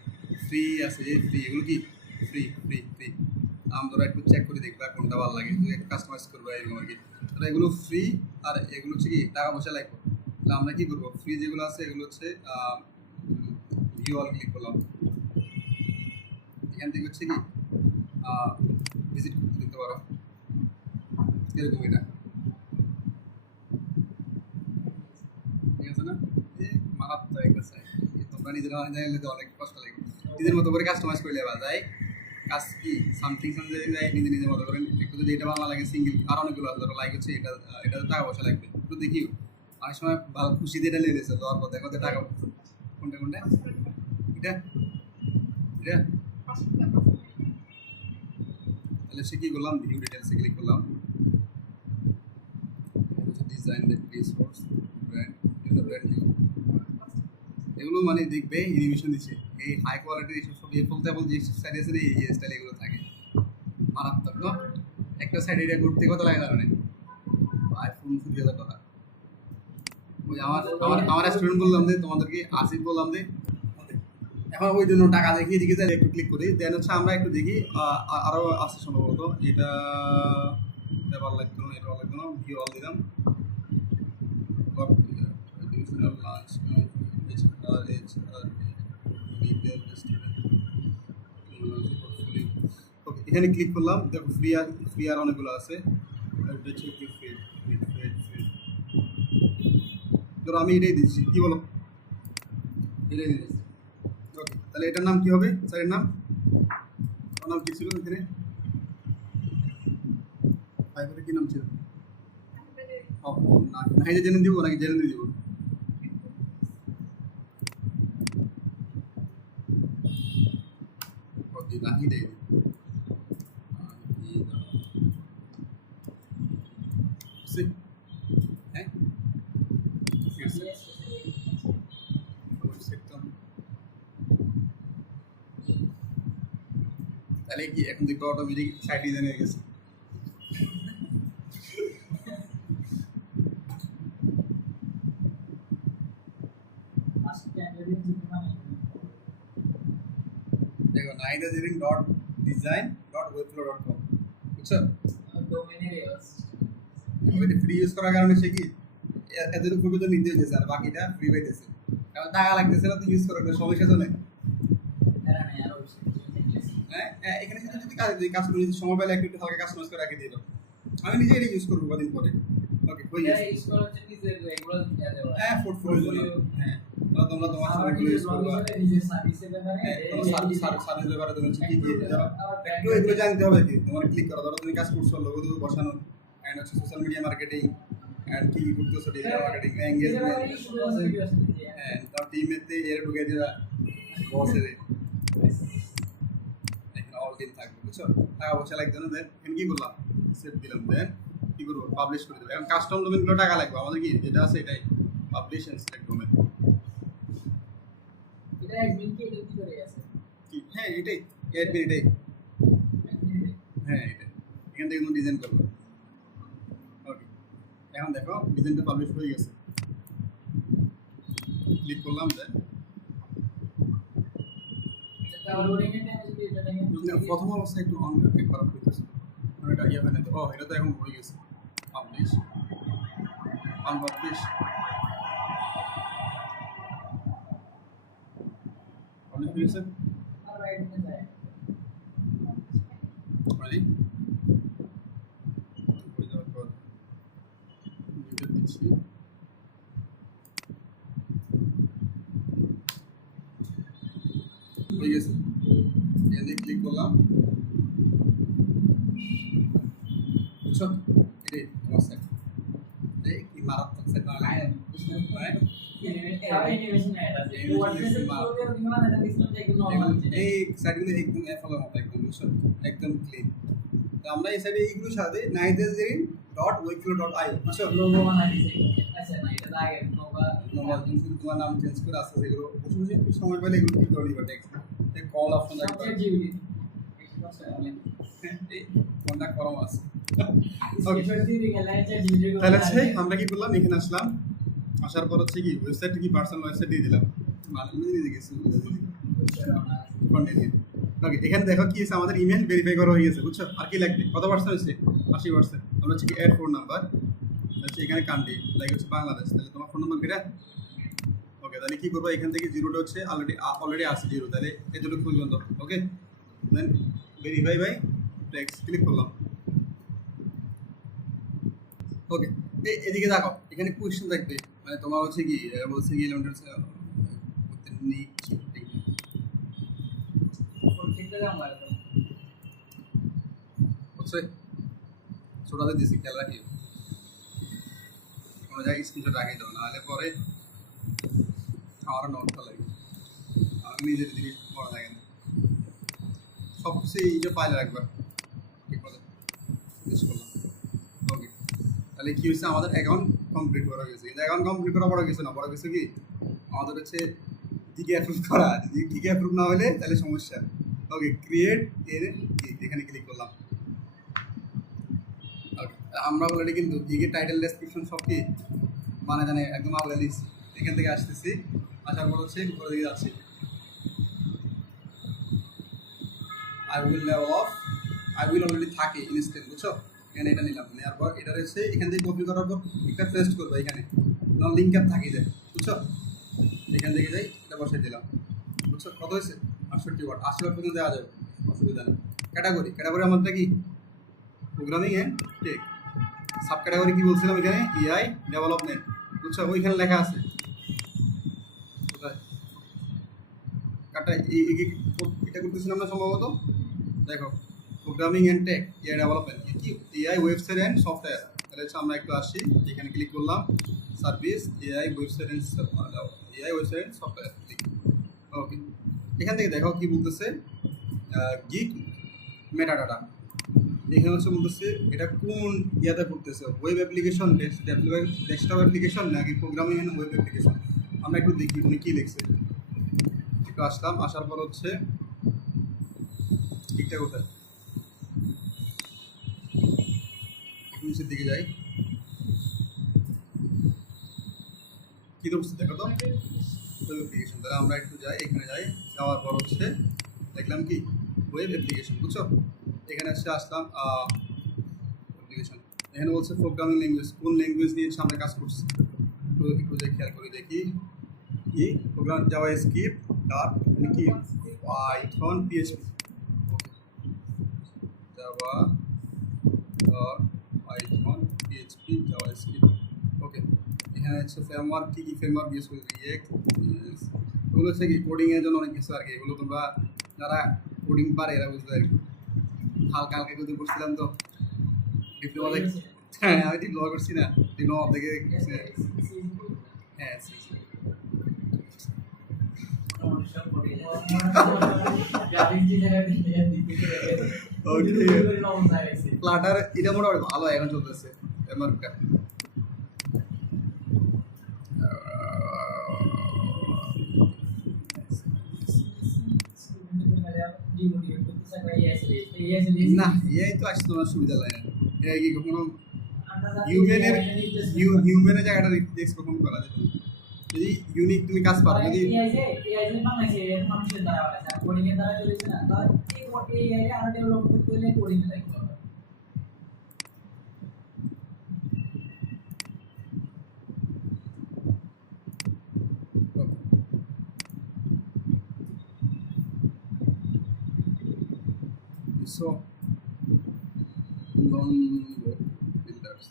ফ্রি আছে যে ফ্রি, এগুলো কি ফ্রি ফ্রি ফ্রি, আমরা একটু চেক করে দেখবা কোনটা ভালো লাগে, একটু কাস্টমাইজ করবো এরকম আর কি। তো এগুলো ফ্রি আর এগুলো হচ্ছে কি টাকা পয়সা লাগবে, তাহলে আমরা কি করবো ফ্রি যেগুলো আছে এগুলো হচ্ছে ভিউ অল ক্লিক করলাম, এখান থেকে হচ্ছে কি ভিজিট করতে দেখতে পারো এরকম এটা, ঠিক আছে না? মারাত্মক একটা সাইট, তোমরা নিজেরা জানলে তো অনেক কষ্ট লাগবে, নিজের মতো করে কাস্টমাইজ করে নেওয়া যায়। কাজ কি সামথিং নিজের মতো করেন একটু, যদি এটা ভালো লাগে সিঙ্গেল আর অনেকগুলো ধরো লাইক হচ্ছে এটা এটাতে টাকা পয়সা লাগবে একটু দেখিও, অনেক সময় ভালো খুশিতে এটা নিয়ে দিয়েছে দেওয়ার পর দেখো টাকা কোনটা কোনটা এটা এটা তাহলে সে কি করলাম ভিউ ডিটেলসে ক্লিক করলাম, design the resource brand brand view, এগুলো মানে দেখবে এনিমেশন দিচ্ছে এই হাই কোয়ালিটির এইসব সব এপল টেবল যে সাইড আছে এই স্টাইল এগুলো থাকে মারাত্মক না। একটা সাইড এটা করতে কত লাগে জানো না, আইফোন 20,000 টাকা। ওই আমার আমার আমার স্টুডেন্ট বললাম যে তোমাদেরকে আসিফ বললাম যে এখন ওই জন্য টাকা দেখি দিকে যাই একটু ক্লিক করি, দেন হচ্ছে আমরা একটু দেখি আরও আছে সম্ভবত এটা ভালো লাগতো না, এটা ভালো লাগতো না, ভিউ অল দিলাম লাঞ্চ এখানে ক্লিক করলাম, দেখো ফ্রি আর অনেকগুলো আছে, ধরো আমি এটাই দিচ্ছি, কি বলো, এটাই দিচ্ছি। ওকে, তাহলে এটার নাম কি হবে স্যারের নাম, ওর নাম কি ছিল এখানে, ফাইবারের কি নাম ছিল? ও, না এটা জেনে দিব নাকি জেনে দিব? ওকে, নাহিদে হ্যাঁ ঠিক আছে। তাহলে কি এখন দেখবো অটোমেটিক সাইড ডিজাইন হয়ে গেছে। দেখো nainazirin.design.webflow.com বুঝছো? ওইটা ফ্রি ইউজ করার কারণে সে কি এদের উপর তো নিতে হইতেছে আর বাকিটা ফ্রি পাইতেছে, কারণ টাকা লাগতেছে না তো ইউজ করার কোনো সমস্যা তো নেই। হ্যাঁ, এখানে শুধু যদি কাজ করে যদি সময় পেলে একটু হালকা কাস্টমাইজ করে রাখি দিয়ে দাও, আমি নিজে এটা ইউজ করবো কদিন পরে। ওকে, হয়ে গেছে। হ্যাঁ, পোর্টফোলিও হ্যাঁ, তোমরা তোমার সার্ভিসগুলো ইউজ করবা। হ্যাঁ, তোমার সার্ভিসের ব্যাপারে তুমি কি কি ধরো একটু এগুলো জানতে হবে কি, তোমার ক্লিক করা, ধরো তুমি কাজ করছো লোগো টুগো বসানো, এন্ড হচ্ছে সোশ্যাল মিডিয়া মার্কেটিং, এন্ড কি কি করতেছো ডিজিটাল মার্কেটিং, এঙ্গেজমেন্ট, হ্যাঁ, তার টিমেতে এর ঢুকে দিবা বসের এখানে অল টিম থাকবে, বুঝছো? টাকা পয়সা লাগবে না, দেন আমি কি করলাম, সেভ দিলাম, দেন কি করবো, পাবলিশ করে দেবো। এখন কাস্টম ডোমেনগুলো টাকা লাগবে আমাদের, কি যেটা আছে এটাই পাবলিশ এন্ড সিলেক্ট ডোমেন। হ্যাঁ, এটাই অ্যাডমিন, এটাই হ্যাঁ, এটাই এখান থেকে তুমি ডিজাইন করবে। ওকে, এখন দেখো ডিজাইনটা পাবলিশ হয়ে গেছে, ক্লিক করলাম, দেন প্রথম অবস্থায় একটু অন একবার হইতেছে, এটা ইয়ে হয় না তো, ও এটা তো এখন হয়ে গেছে, পাবলিশ আনপাবলিশ, পাবলিশ হয়ে গেছে। Ready? হয়ে যাওয়ার পর নিউটা দিচ্ছি, হয়ে গেছে, এখানে ক্লিক করলাম, বুঝছো? এটাই আমার সাইট, এই কি মারাত্মক সাইট না, এই সাইটগুলো একদম ফলো মতো একদম, বুঝছো? একদম ক্লিন। তো আমরা এই সাইডে এইগুলোর সাথে nainazirin.webflow.io বুঝছো? তোমার নাম চেঞ্জ করে আস্তে আস্তে এগুলো বসে বসে একটু সময় পেলে এগুলো ঠিক করে নিবা, টেক্সট কল অপশন থাকবে, এই কন্টাক্ট করাও আছে। তাহলে হচ্ছে আমরা কি করলাম, এখানে আসলাম, আসার পর হচ্ছে কি ওয়েবসাইট কি পার্সোনাল ওয়েবসাইট দিয়ে দিলাম, মানে নিজে গেছি ওকে, এখানে দেখো কি হয়েছে, আমাদের ইমেল ভেরিফাই করা হয়ে গেছে, বুঝছো? আর কি লাগবে, কত পার্সেন্ট হয়েছে, 80%। আমরা হচ্ছে কি অ্যাড ফোন নাম্বার, হচ্ছে এখানে কান্ট্রি লাইক হচ্ছে বাংলাদেশ, তাহলে তোমার ফোন নাম্বার কেটা। ওকে, তাহলে কি করবো, এখান থেকে জিরোটা হচ্ছে অলরেডি আছে জিরো, তাহলে এই দুটো পর্যন্ত। Okay, then verify by text click করলাম। ওকে, এদিকে দেখো এখানে কোয়েশ্চেন থাকবে, মানে তোমার হচ্ছে কি বলছে কি হচ্ছে ছোটাতে দিছি, খেয়াল রাখি কোনো জায়গায় স্ক্রিনশট রাখি দাও, নাহলে পরে আমারও নোটটা লাগে, আমি নিজের জিনিস পড়া লাগে না, সব কিছু এই যে ফাইলে রাখবা, ঠিক আছে? ইউজ করলাম। ওকে, তাহলে কি হয়েছে, আমাদের অ্যাকাউন্ট কমপ্লিট করা গেছে, কিন্তু অ্যাকাউন্ট কমপ্লিট করা বড় কিছু না, বড় কিছু কি আমাদের হচ্ছে দিকে অ্যাপ্রুভ করা, যদি দিকে অ্যাপ্রুভ না হলে তাহলে সমস্যা। ওকে, ক্রিয়েট এখানে ক্লিক করলাম। ওকে, আমরা অলরেডি কিন্তু দিকে টাইটেল ডেসক্রিপশন সব কি মানে জানে একদম আলাদা লিস্ট, এখান থেকে আসতেছি, আসার পর হচ্ছে উপরের দিকে যাচ্ছি, আই উইল অলরেডি থাকে ইনস্ট্যান্ট, বুঝছো? এখানে এটা নিলাম, নেওয়ার পর এটা রয়েছে এখান থেকে কপি করার পর একটা পেস্ট করবো এখানে, নন লিঙ্ক আপ থাকি যায়, বুঝছো? এখান থেকে যাই এটা বসাই দিলাম, বুঝছো? কত হয়েছে, 68 ওয়াট, 80 ওয়াট পর্যন্ত দেওয়া যাবে, অসুবিধা নেই। ক্যাটাগরি আমাদেরটা কি, programming and tech. Sub category কি বলছিলাম এখানে, এআই ডেভেলপমেন্ট, বুঝছো? বুঝছো, ওইখানে লেখা আছে কোথায় কাটা এটা করতেছিলাম না সম্ভবত। দেখো, programming and tech AI development কি এআই ওয়েবসাইট অ্যান্ড সফটওয়্যার। তাহলে হচ্ছে আমরা একটু আসি, এখানে ক্লিক করলাম, service AI website and software. Okay, এখান থেকে দেখো কি বলতেছে, গিগ মেটাডাটা। এখানে হচ্ছে বলতেছে এটা কোন ইয়াতে করতেছে, ওয়েব অ্যাপ্লিকেশন, ডেস্কটপ অ্যাপ্লিকেশন নাকি প্রোগ্রামিং অ্যান্ড ওয়েব অ্যাপ্লিকেশন। আমরা একটু দেখি উনি কী লিখছে। একটু আসলাম, আসার পর হচ্ছে ঠিকঠাক কোথায় নিচের দিকে যাই, কী করছে দেখো তো, ওয়েব অ্যাপ্লিকেশন। তাহলে আমরা একটু যাই, এখানে যাই, যাওয়ার পর হচ্ছে দেখলাম কি ওয়েব অ্যাপ্লিকেশন, বুঝছো। এখানে এসে আসলাম অ্যাপ্লিকেশন, এখানে বলছে প্রোগ্রামিং ল্যাঙ্গুয়েজ, কোন ল্যাঙ্গুয়েজ নিয়ে আমরা কাজ করছি একটু খেয়াল করে দেখি। কি প্রোগ্রাম জাভা স্ক্রিপ্ট ডট মানে কি Python PHP, Java dot Python PHP JavaScript. Okay, এখানে হচ্ছে ফ্রেমওয়ার্ক, কী কী ফ্রেমওয়ার্ক ইউজ করি, রিয়েক্ট, এগুলো হচ্ছে কি কোডিংয়ের জন্য অনেক কিছু আর কি। এগুলো তোমরা যারা কোডিং পারে এরা বুঝতে আর কি। হালকা হালকা কিছু করছিলাম তো ডিপ্লোমা থেকে। হ্যাঁ, আমি ডিপ্লোমা করছি না, ডিপ্লোমা থেকে। হ্যাঁ, ফ্লাটার এটা মোটামুটি ভালো এখন চলতেছে এমআরটা। না, এআই তো আসতো না, সুবিধা লাগে না। এআই কি কখনো হিউম্যানের জায়গাটা রিপ্লেস কখনো করা যেত না যদি ইউনিক তুমি কাজ পারো। যদি এআই বানাইছে মানুষের দ্বারা বানাইছে, কোডিং এর দ্বারা চলেছে না, তো এই এআই আর ডেভেলপ করতে হলে কোডিং এর লাগবে। So, non-web builders.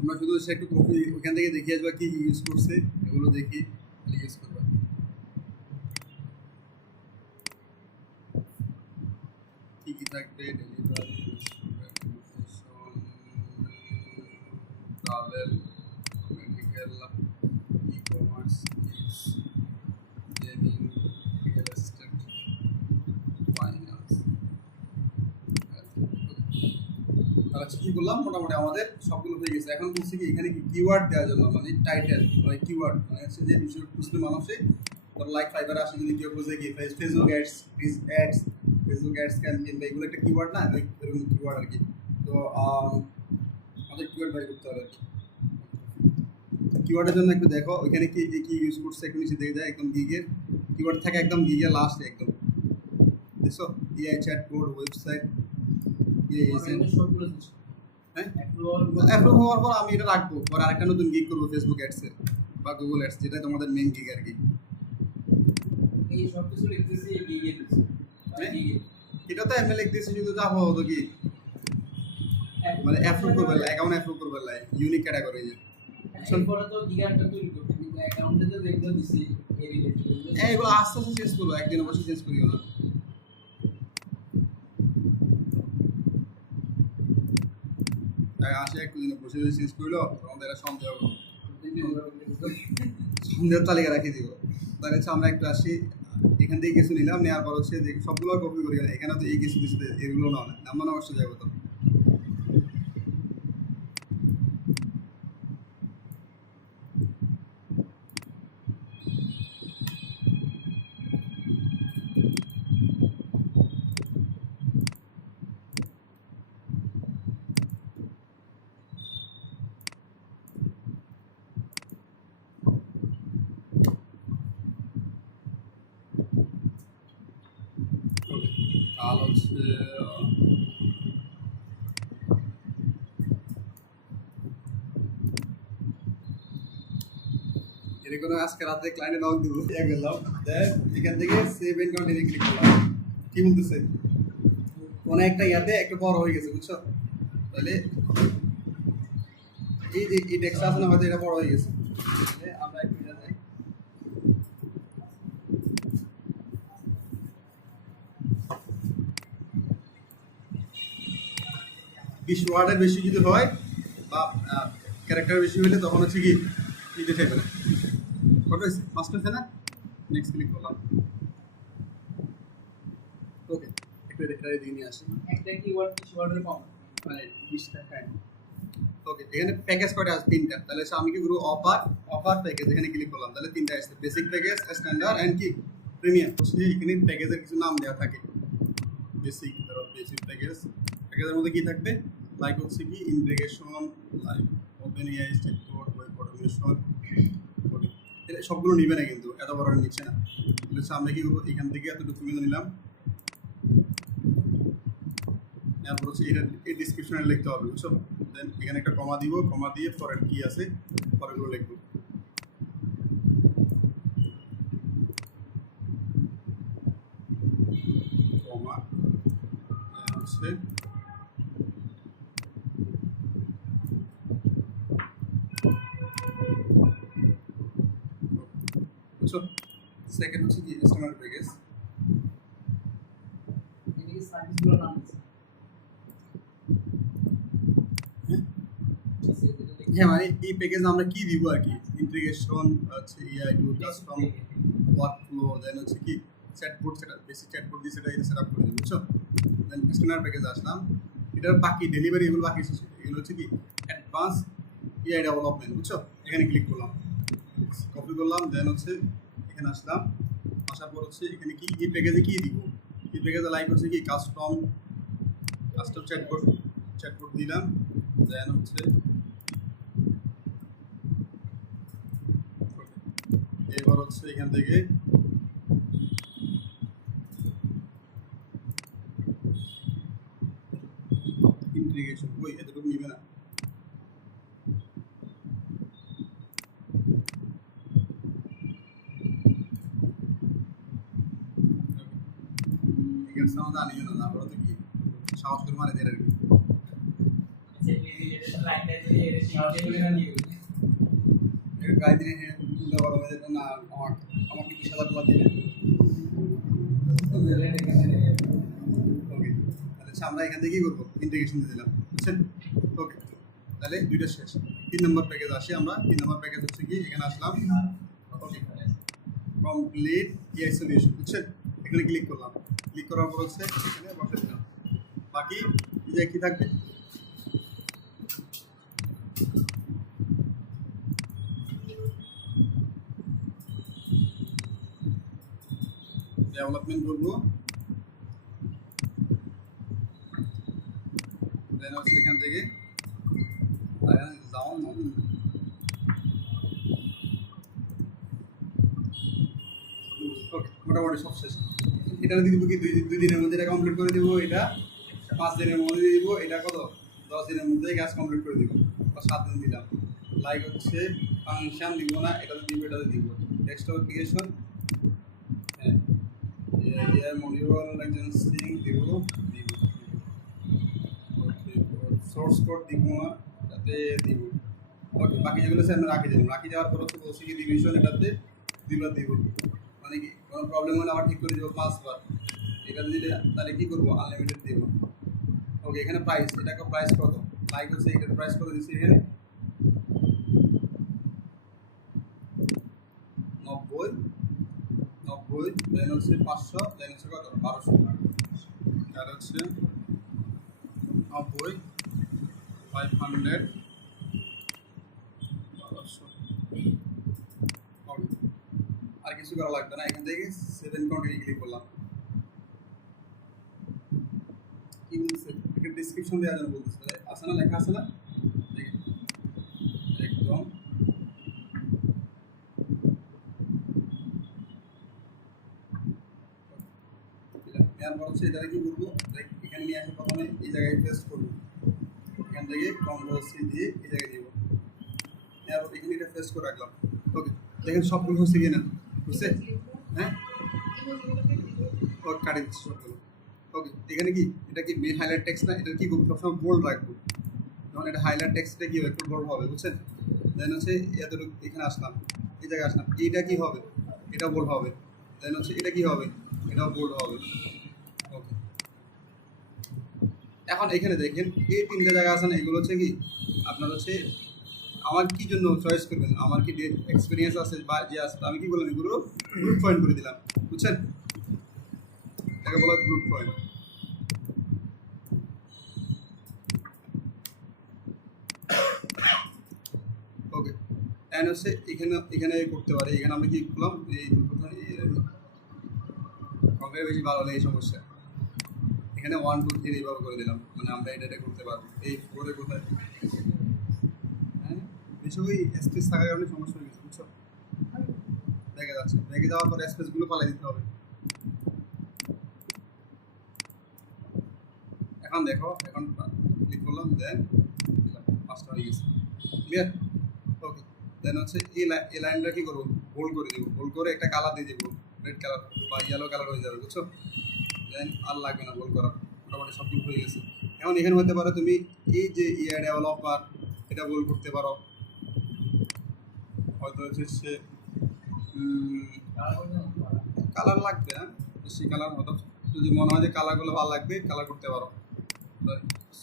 আমরা শুধু সে একটু কপি ওখান থেকে দেখে আসবা কি ইউজ করছে, এগুলো দেখি ইউজ করবা। কি কি থাকবে, delivery, travel, medical, e commerce, gaming, real estate, finance. আচ্ছা, কি করলাম, মোটামুটি আমাদের সবগুলো হয়ে গেছে। এখন বলছি কি এখানে কি কিওয়ার্ড দেওয়ার জন্য, মানে টাইটেল মানে কিওয়ার্ড, মানে হচ্ছে যে বিষয় খুঁজতে মানুষে লাইক ফাইবারে আসে, যদি কেউ খুঁজে কি Facebook ads, Facebook ads campaign বা এগুলো একটা কিওয়ার্ড না, এরকম কিওয়ার্ড আর কি। তো আমাদের কিওয়ার্ড বাই করতে হবে আর কি। কিওয়ার্ডের জন্য একটু দেখো ওইখানে কি কি ইউজ করছে, একটু নিচে দেখে যায়, একদম গিগের কিওয়ার্ড থাকে, একদম গিগের লাস্টে একদম দেখছো, এআই চ্যাটবোর্ড, ওয়েবসাইট, অ্যাপ্রুভ হওয়ার পর আমি এটা রাখবো, পর আরেকটা নতুন গিগ করবো ফেসবুক অ্যাডসের বা গুগল অ্যাডস, যেটা তোমাদের মেইন গিগ আর কি। এই সব কিছু লিখতেছি গিগে দিছি, এটা তো এমএল লিখতেছি শুধু, যা হতো কি মানে অ্যাপ্রুভ করবে, অ্যাকাউন্ট অ্যাপ্রুভ করবে, ইউনিক ক্যাটাগরি যে এরপরে তো গিগারটা তৈরি করতে, কিন্তু অ্যাকাউন্টে তো যেগুলো দিছি এই রিলেটেড, এগুলো আস্তে আস্তে চেঞ্জ করবো, একদিনে বসে চেঞ্জ করিও না। আসে একটু দিনে বসে যদি চেঞ্জ করিল তখন এরা সন্দেহ সন্দেহের তালিকা রাখিয়ে দিব। তাহলে হচ্ছে আমরা একটু আসি, এখান থেকে কিছু নিলাম, নেওয়ার পর হচ্ছে সবগুলো কপি করি, এখানে তো এই কিছু কিছু এগুলো না নাম্বার নষ্ট যাবো তো। কাল হচ্ছে এরকম আজকে রাতে ক্লায়েন্টে নক দিব গেলাম দেন এখান থেকে সেভ এন্ড কন্টিনিউ ক্লিক করলাম কি বলতেছে কোন একটা ইয়াতে একটু বড় হয়ে গেছে বুঝছো তাহলে এই যে এই টেক্সট আছে না আমাদের এটা বড় হয়ে গেছে তাহলে আমরা একটু এটা যাই বিশ ওয়ার্ডের বেশি যদি হয় বা ক্যারেক্টার বেশি হলে তখন হচ্ছে কি নিতে চাইবে না কত হয়েছে ফার্স্ট হয়েছে না নেক্সট ক্লিক করলাম ওকে একটু এটা দিয়ে নিয়ে আসি একটা কিওয়ার্ড কিওয়ার্ডের কম মানে 20 টাকা ওকে এখানে প্যাকেজ কয়টা আছে তিনটা তাহলে আমি কি করব অফার প্যাকেজ এখানে ক্লিক করলাম তাহলে তিনটা আসছে বেসিক প্যাকেজ স্ট্যান্ডার্ড এন্ড কি প্রিমিয়াম হচ্ছে এখানে প্যাকেজের কিছু নাম দেওয়া থাকে বেসিক ধরো বেসিক প্যাকেজের মধ্যে কি থাকবে লাইক হচ্ছে কি ইন্টিগ্রেশন লাইক ওপেন এআই স্টেটবোর্ড ওয়েব অটোমেশন এটা সবগুলো নিবে না কিন্তু এত বড় নিচ্ছে না তাহলে আমরা কি করব এখান থেকে এতটুকু নিলাম এরপর হচ্ছে এটা এই ডিসক্রিপশনে লিখতে হবে বুঝছো দেন এখানে একটা কমা দিব কমা দিয়ে পরের কি আছে পরেরগুলো লিখব কমা হচ্ছে বুঝছো সেকেন্ড হচ্ছে কি স্ট্যান্ডার্ড প্যাকেজ এদিকে সার্ভিসগুলো নাম আছে হ্যাঁ মানে এই প্যাকেজ আমরা কি দিব আর কি ইন্টিগ্রেশন আছে এআই টুল কাস্টম ওয়ার্কফ্লো দেন হচ্ছে কি চ্যাটবোর্ড সেটআপ বেসিক চ্যাটবোর্ড দিয়ে সেটআপ করে দিই বুঝছো দেন স্ট্যান্ডার্ড প্যাকেজ আসলাম এটার বাকি ডেলিভারি এগুলো বাকি আছে এগুলো হচ্ছে কি অ্যাডভান্স এআই ডেভেলপমেন্ট বুঝছো এখানে ক্লিক করলাম কপি করলাম দেন হচ্ছে এখানে আসলাম আসার পর হচ্ছে এখানে কি এই প্যাকেজে কি দিব এই প্যাকেজে লাইক হচ্ছে কি কাস্টম চ্যাটবোর্ড দিলাম দেন হচ্ছে এবার হচ্ছে এখান থেকে ইন্টিগ্রেশন ওই এতটুকু নিবে না এখানে সামনে আনিও না আমরা তো কি সাহস করে মারে দেয় আর কি আচ্ছা এই এটা লাইনটা যদি এর সহজে বলে না নিয়ে এর গায়ে দিয়ে উল্টা বলা যায় না আমাকে 20,000 টাকা দিবে ওকে তাহলে আমরা এখান থেকে কি করবো ইন্টিগ্রেশন দিয়ে দিলাম বুঝছেন ওকে তাহলে দুইটা শেষ 3 নম্বর প্যাকেজ আসি আমরা 3 নম্বর প্যাকেজ হচ্ছে কি এখানে আসলাম ওকে কমপ্লিট এআই সলিউশন বুঝছেন এখানে ক্লিক করলাম ক্লিক করার পর হচ্ছে এখানে বসে দিলাম বাকি এই যে কি থাকবে ডেভেলপমেন্ট করবো দেন হচ্ছে এখান থেকে যাও ওকে মোটামুটি সব শেষ এটা দিয়ে দিব কি দুই দিনের মধ্যে এটা কমপ্লিট করে দিব এটা 5 দিনের মধ্যে দিয়ে দিব এটা কত 10 দিনের মধ্যে কাজ কমপ্লিট করে দিব বা 7 দিন দিলাম লাইক হচ্ছে ফাংশন দিব না এটাতে দিব এটাতে দিব টেক্সট অ্যাপ্লিকেশন হ্যাঁ এর মডিউল লাইসেন্সিং দিব ওকে সোর্স কোড দিব না এটাতে দিব ওকে বাকি যেগুলো আছে আমরা রাখি যাওয়ার পর হচ্ছে বলছি কি ডিভিশন এটাতে দিবা দিব মানে কি কোনো প্রবলেম হলে আবার ঠিক করে দেবো 5 বার এটা দিলে তাহলে কি করবো আনলিমিটেড দেবো ওকে এখানে প্রাইস এটাকে প্রাইস কত লাইক হচ্ছে এটার প্রাইস কত দিচ্ছি এখানে 90 দেন হচ্ছে 500 দেন হচ্ছে কত 1200 আর হচ্ছে 90 500 আর কিছু করা লাগবে না এখান থেকে 7 কন্টিনিউ ক্লিক করলাম কি বলছে একটা ডেসক্রিপশন দেওয়ার জন্য বলতেছে আছে না লেখা আছে না একদম এরপর হচ্ছে এটা কি করবো এখানে নিয়ে আসে প্রথমে এই জায়গায় পেস্ট করবো এখান থেকে কন্ট্রোল সি দিয়ে এই জায়গায় দিব এরপর এখানে এটা পেস্ট করে রাখলাম ওকে দেখেন সবগুলো হচ্ছে কিনা, বুঝছে? হ্যাঁ, ওকে কাটে দিচ্ছি সবগুলো। ওকে, এখানে কি এটা কি মেন হাইলাইট টেক্সট না, এটা কি করবো সবসময় বোল্ড রাখবো। যখন এটা হাইলাইট টেক্সটটা কি হবে একটু বড় হবে, বুঝছেন? দেন হচ্ছে এতটুকু এখানে আসলাম, এই জায়গায় আসলাম, এইটা কি হবে, এটা বোল্ড হবে। দেন হচ্ছে এটা কি হবে, এটাও বোল্ড হবে। ওকে, এখন এখানে দেখেন এই তিনটে জায়গা আছে না, এগুলো হচ্ছে কি আপনার হচ্ছে আমার কি জন্য চয়েস করবেন, আমার কি এক্সপিরিয়েন্স আছে বা যে আছে, আমি কি বললাম এগুলো গ্রুপ পয়েন্ট করে দিলাম, বুঝছেন? এটাকে বলা গ্রুপ পয়েন্ট। ওকে, অ্যান্ড হচ্ছে এখানে এখানে করতে পারি, এখানে আমরা কি করলাম এই কোথায় কবে বেশি ভালো হলে এই সমস্যা, এখানে 1 2 3 এইভাবে করে দিলাম, মানে আমরা এটা করতে পারবো। এই 4 কোথায়, হ্যাঁ, বেশি ওই স্পেস থাকার কারণে সমস্যা হয়ে গেছে, বুঝছো? ব্যাগে যাচ্ছে, ব্যাগে যাওয়ার পর স্পেসগুলো পালাই দিতে হবে। এখন দেখো, এখন ক্লিক করলাম, দেন 5টা হয়ে গেছে, ক্লিয়ার? ওকে, দেন হচ্ছে এই লাইনটা কি করবো, হোল্ড করে দেবো, হোল্ড করে একটা কালার দিয়ে দেবো, রেড কালার বা ইয়েলো কালার হয়ে যাবে, বুঝছো? দেন আর লাগবে না হোল্ড করা, মোটামুটি সব কিছু হয়ে গেছে। এখন এখানে হতে পারো তুমি এই যে ডেভেলপার এটা হোল্ড করতে পারো, হয়তো হচ্ছে সে কালার লাগবে না, বেশি কালার হয়তো যদি মনে হয় যে কালারগুলো ভালো লাগবে কালার করতে পারো।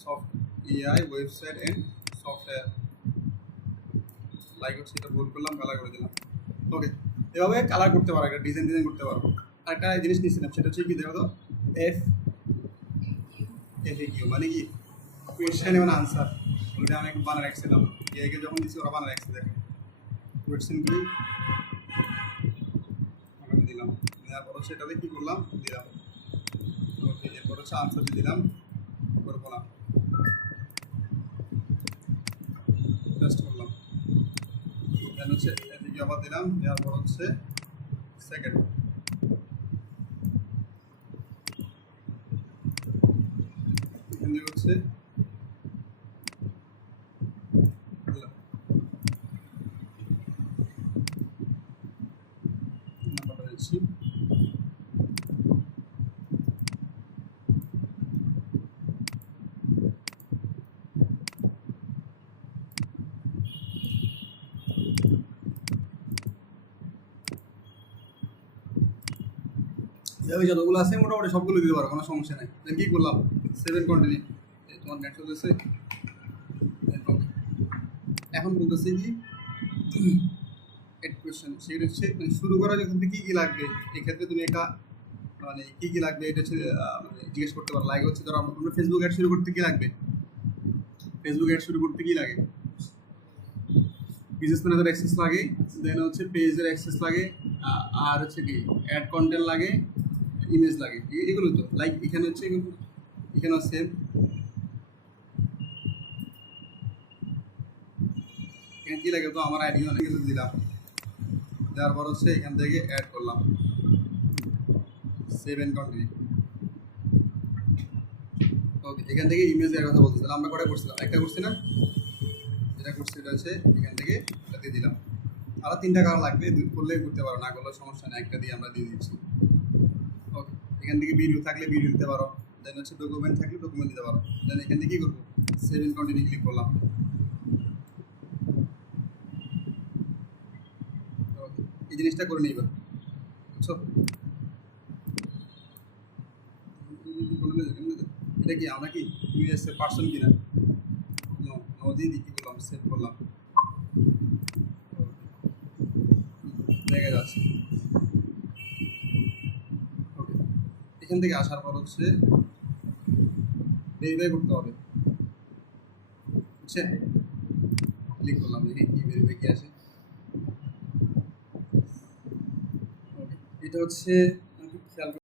Soft website and software like হচ্ছে এটা ভুল করলাম, কালার করে দিলাম। ওকে, এভাবে কালার করতে পারো, একটা ডিজাইন করতে পারো। আরেকটা জিনিস নিয়েছিলাম, সেটা হচ্ছে কি দেখো তো, এফ এফ এ কিউ মানে কি কোয়েশ্চেন এবং আনসার, ওইটা আমি একটু বানায় রাখছিলাম, একে যখন দিচ্ছি ওরা বানায় রাখছে, দেখো কোয়েশ্চেন কি আমি দিলাম, দেওয়ার পর হচ্ছে এটাতে কী করলাম দিলাম। ওকে, এরপর হচ্ছে আনসার দিয়ে দিলাম, করবো না, পেস্ট করলাম। দেন হচ্ছে এদিকে আবার দিলাম, দেওয়ার পর হচ্ছে সেকেন্ড, এখান থেকে হচ্ছে দিলাম, নাম্বারটা দিচ্ছি। এভাবে যতগুলো আছে মোটামুটি সবগুলো দিতে পারো, কোনো সমস্যা নেই। দেন কী করলাম, 7 কন্টিনিউ, তোমার নেট চলতেছে। এখন বলতেছি কি এড কোয়েশ্চেন, সেটা হচ্ছে মানে শুরু করার ক্ষেত্রে কী কী লাগবে, এক্ষেত্রে তুমি একটা মানে কী কী লাগবে এটা হচ্ছে মানে জিজ্ঞেস করতে পারো। লাগে হচ্ছে ধরো আমরা ফেসবুক অ্যাড শুরু করতে কী লাগবে, ফেসবুক অ্যাড শুরু করতে কী লাগে, বিজনেস ম্যানেজার অ্যাক্সেস লাগে, দেন হচ্ছে পেজের অ্যাক্সেস লাগে, আর হচ্ছে কি অ্যাড কন্টেন্ট লাগে, ইমেজ লাগে, এগুলো তো লাইক এখানে হচ্ছে এখানেও সেম। এখানে কী লাগে তো আমার আইডি অনেক কিছু দিলাম, দেওয়ার পর হচ্ছে এখান থেকে অ্যাড করলাম, 7 কন্টিনিউ। ওকে, এখান থেকে ইমেজের কথা বলতেছিলাম, আমরা কটা করছিলাম, একটা করছি না, যেটা করছি এটা হচ্ছে এখান থেকে এটা দিয়ে দিলাম। আরও 3টা কালার লাগবে, করলেই করতে পারো, না করলেও সমস্যা নেই, একটা দিয়ে আমরা দিয়ে দিচ্ছি। ওকে, এখান থেকে ভিডিও থাকলে ভিডিও দিতে পারো, দেন হচ্ছে ডকুমেন্ট থাকলে ডকুমেন্ট দিতে পারো। দেন এখান থেকে কী করবো, 7 কন্টিনিউ ক্লিক করলাম। ওকে, এই জিনিসটা করে নিবা, বুঝছো? এটা কি আমরা কি ইউএসএ পার্সন কিনা, নদী দিয়ে কী করলাম, সেভ করলাম, দেখা যাচ্ছে। ওকে, এখান থেকে আসার পর হচ্ছে ভেরিফাই করতে হবে, বুঝছেন? ক্লিক করলাম, দেখি কি ভেরিফাই কি আসে। ওকে, এটা হচ্ছে খেয়াল